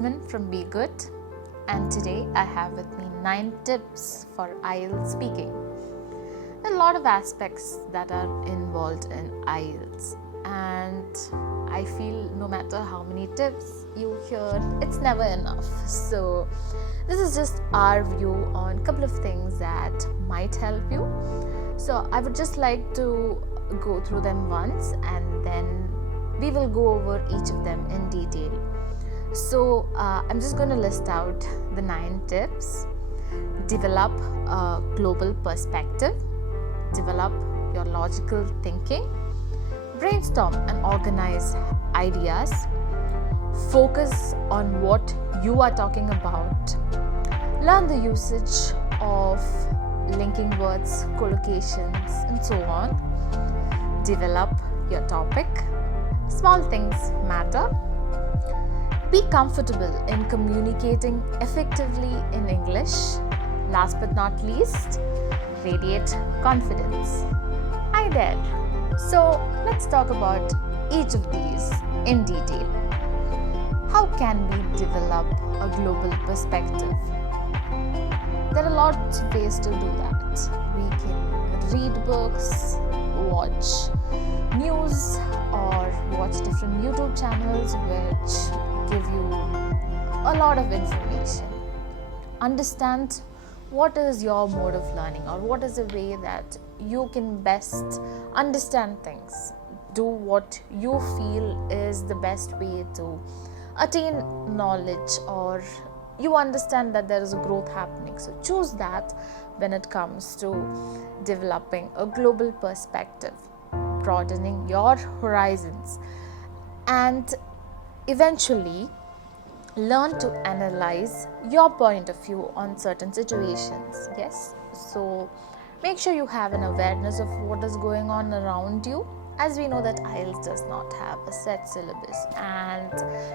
Jasmine from B-GHUD, and today I have with me 9 tips for IELTS speaking. There are a lot of aspects that are involved in IELTS, and I feel no matter how many tips you hear, it's never enough. So this is just our view on a couple of things that might help you. So I would just like to go through them once, and then we will go over each of them in detail. So I'm just going to list out the 9 tips. Develop a global perspective. Develop your logical thinking. Brainstorm and organize ideas. Focus on what you are talking about. Learn the usage of linking words, collocations, and so on. Develop your topic. Small things matter. Be comfortable in communicating effectively in English. Last but not least, radiate confidence. Hi there. So let's talk about each of these in detail. How can we develop a global perspective? There are lots of ways to do that. We can read books, watch news, or watch different YouTube channels which give you a lot of information. Understand what is your mode of learning, or what is the way that you can best understand things. Do what you feel is the best way to attain knowledge, or you understand that there is a growth happening. So choose that when it comes to developing a global perspective, broadening your horizons, and eventually learn to analyze your point of view on certain situations. Yes, so make sure you have an awareness of what is going on around you, as we know that IELTS does not have a set syllabus, and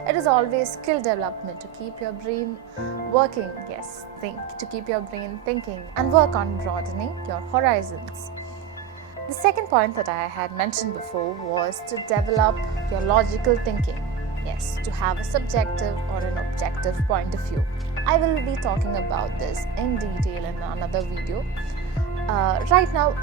it is always skill development to keep your brain working. Yes, to keep your brain thinking and work on broadening your horizons. The second point that I had mentioned before was to develop your logical thinking. Yes, to have a subjective or an objective point of view. I will be talking about this in detail in another video. Right now,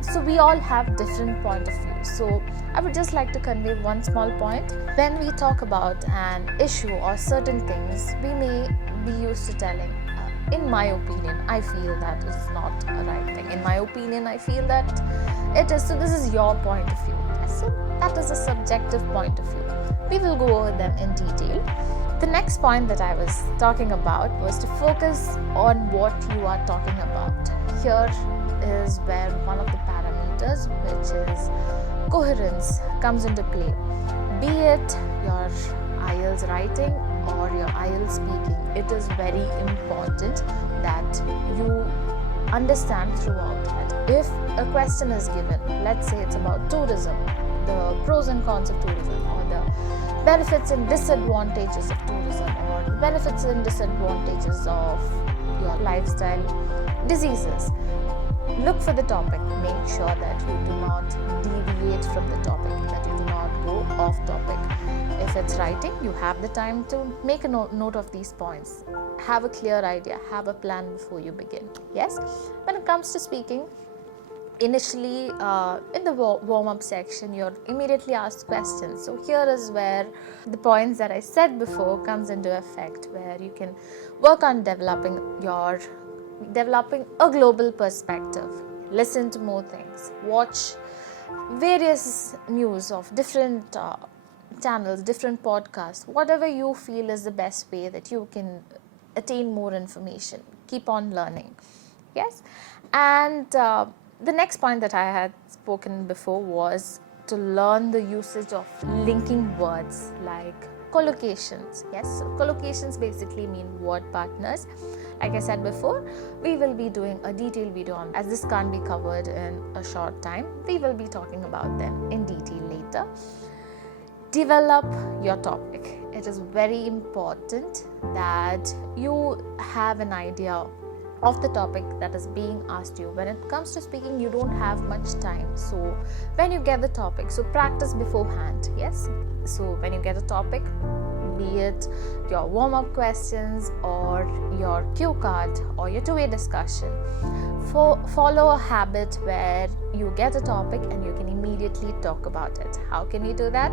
so we all have different point of view. So I would just like to convey one small point. When we talk about an issue or certain things, we may be used to telling, in my opinion, I feel that it is not a right thing. In my opinion, I feel that it is. So this is your point of view. So that is a subjective point of view. We will go over them in detail. The next point that I was talking about was to focus on what you are talking about. Here is where one of the parameters, which is coherence, comes into play. Be it your IELTS writing or your IELTS speaking, it is very important that you understand throughout that if a question is given, let's say it's about tourism, the pros and cons of tourism, or the benefits and disadvantages of tourism, or the benefits and disadvantages of your lifestyle diseases. Look for the topic. Make sure that you do not deviate from the topic, that you do not go off topic. If it's writing, you have the time to make a note of these points. Have a clear idea, have a plan before you begin. Yes? When it comes to speaking, initially in the warm-up section, you're immediately asked questions. So here is where the points that I said before comes into effect, where you can work on developing a global perspective. Listen to more things. Watch various news of different channels, different podcasts. Whatever you feel is the best way that you can attain more information. Keep on learning. Yes, and the next point that I had spoken before was to learn the usage of linking words like collocations. Yes, so collocations basically mean word partners. Like I said before, we will be doing a detailed video on, as this can't be covered in a short time. We will be talking about them in detail later. Develop your topic. It is very important that you have an idea of the topic that is being asked you. When it comes to speaking, you don't have much time. So when you get the topic, so practice beforehand. Yes, so when you get a topic, be it your warm-up questions or your cue card or your two-way discussion. Follow a habit where you get a topic and you can immediately talk about it. How can we do that?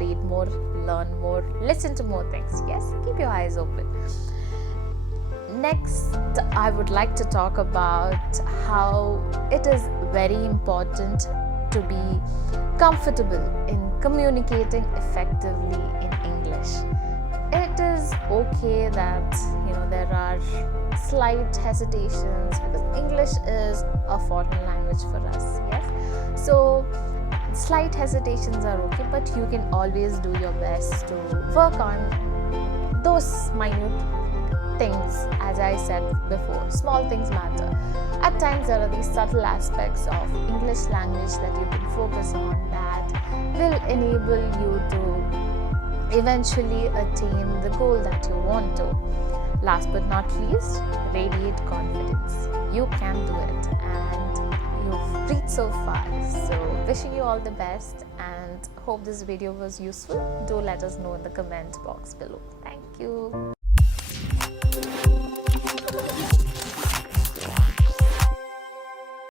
Read more, learn more, listen to more things. Yes, keep your eyes open. Next, I would like to talk about how it is very important to be comfortable in communicating effectively in English. It is okay that there are slight hesitations because English is a foreign language for us. Yes, so slight hesitations are okay, but you can always do your best to work on those minute things. As I said before, small things matter. At times there are these subtle aspects of English language that you can focus on that will enable you to eventually attain the goal that you want to. Last but not least, radiate confidence. You can do it, and you've reached so far. So wishing you all the best and hope this video was useful. Do let us know in the comment box below. Thank you.